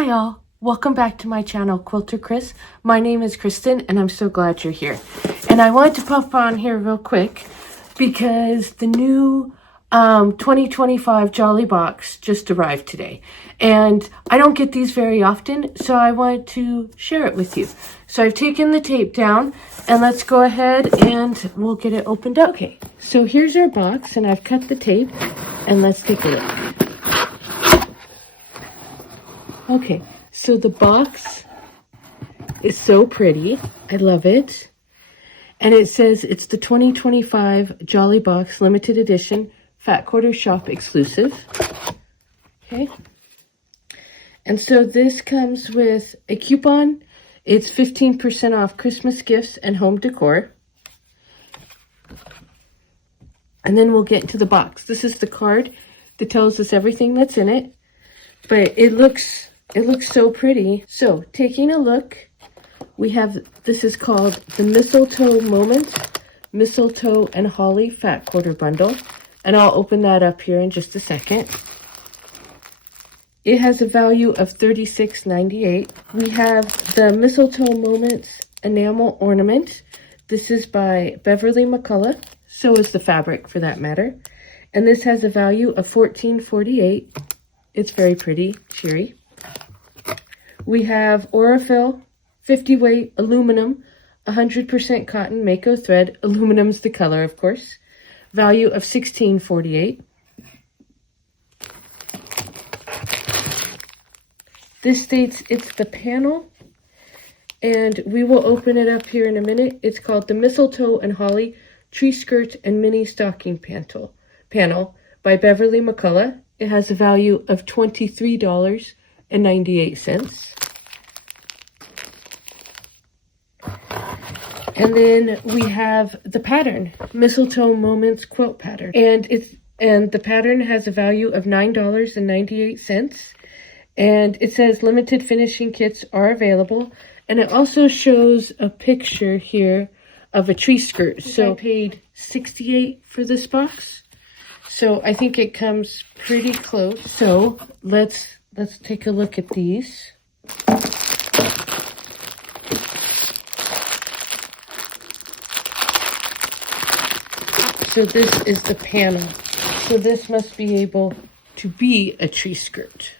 Hi all, welcome back to my channel, Quilter Chris. My name is Kristen and I'm so glad you're here. And I wanted to pop on here real quick because the new 2025 Jolly Box just arrived today. And I don't get these very often, so I wanted to share it with you. So I've taken the tape down and let's go ahead and we'll get it opened up. Okay, so here's our box and I've cut the tape and let's take a look. Okay, so the box is so pretty. I love it. And it says it's the 2025 Jolly Box Limited Edition Fat Quarter Shop exclusive. Okay. And so this comes with a coupon. It's 15% off Christmas gifts and home decor. And then we'll get into the box. This is the card that tells us everything that's in it. But it looks so pretty. So, taking a look, we have, this is called the Mistletoe Moment, Mistletoe and Holly Fat Quarter Bundle. And I'll open that up here in just a second. It has a value of $36.98. We have the Mistletoe Moments Enamel Ornament. This is by Beverly McCullough. So is the fabric, for that matter. And this has a value of $14.48. It's very pretty, cheery. We have Aurifil 50 weight aluminum, 100% cotton Mako thread. Aluminum's the color, of course. Value of $16.48. This states it's the panel, and we will open it up here in a minute. It's called the Mistletoe and Holly Tree Skirt and Mini Stocking Panel by Beverly McCullough. It has a value of $23.98. And then we have the pattern, Mistletoe Moments Quilt Pattern. And the pattern has a value of $9.98. And it says limited finishing kits are available. And it also shows a picture here of a tree skirt. So I paid $68 for this box. So I think it comes pretty close. So let's take a look at these. So this is the panel. So this must be able to be a tree skirt.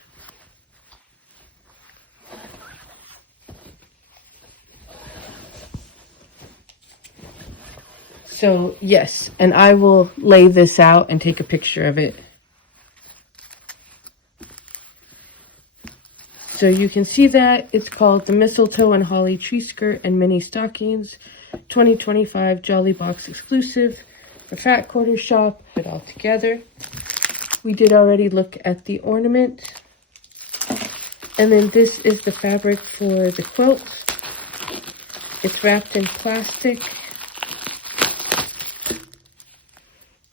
So yes, and I will lay this out and take a picture of it. So you can see that it's called the Mistletoe and Holly Tree Skirt and Mini Stockings 2025 Jolly Box exclusive for Fat Quarter Shop. Put it all together. We did already look at the ornament. And then this is the fabric for the quilt. It's wrapped in plastic.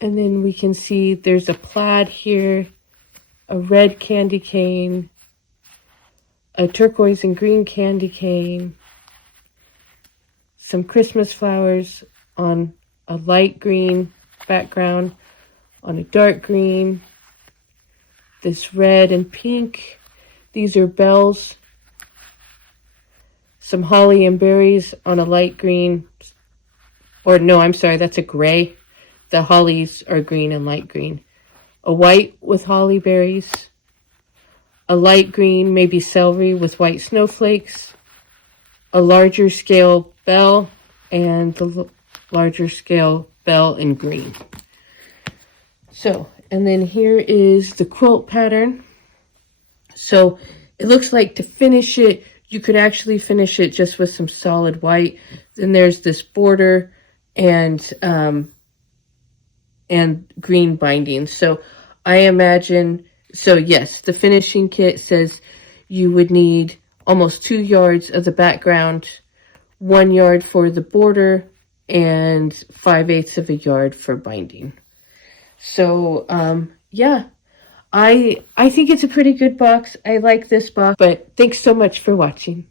And then we can see there's a plaid here, a red candy cane, a turquoise and green candy cane, some Christmas flowers on a light green background, on a dark green, this red and pink. These are bells, some holly and berries on a light green, or no, I'm sorry, that's a gray. The hollies are green and light green. A white with holly berries. A light green, maybe celery with white snowflakes. A larger scale bell, and the larger scale bell in green. So, and then here is the quilt pattern. So it looks like to finish it, you could actually finish it just with some solid white. Then there's this border and green binding. So I imagine, so yes, the finishing kit says you would need almost 2 yards of the background, 1 yard for the border, and 5/8 of a yard for binding. So yeah, I think it's a pretty good box. I like this box, but thanks so much for watching.